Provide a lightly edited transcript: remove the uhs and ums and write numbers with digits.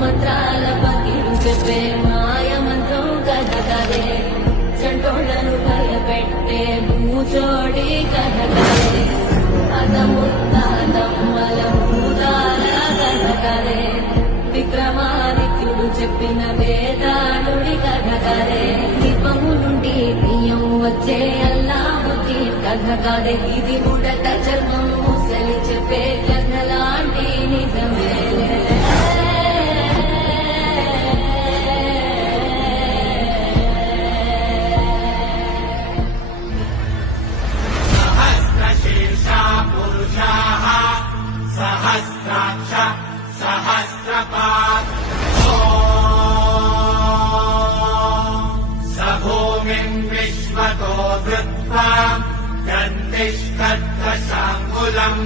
మంత్రాల పకిరు చెప్పే మాయ మంత్రం కథ కదే చంటోళ్లను భయపెట్టే భూచోడి కథ కదే అతముత్తాతమ్మల భూతాల కథ కదే విక్రమాదిత్యుడు చెప్పిన వేదాళుడి కథ కదే దీపము నుండి బియ్యం వచ్చే అల్లావుద్దీన్ కథ కదే ఇది ముడత చర్మం ముసలి చెప్పే కథ లాంటి నిజమేలే सहस्राक्ष सहस्रपात् स भूमिम् विश्वतो धृत्वा गन्तिष्ठत्वशाङ्गुलम्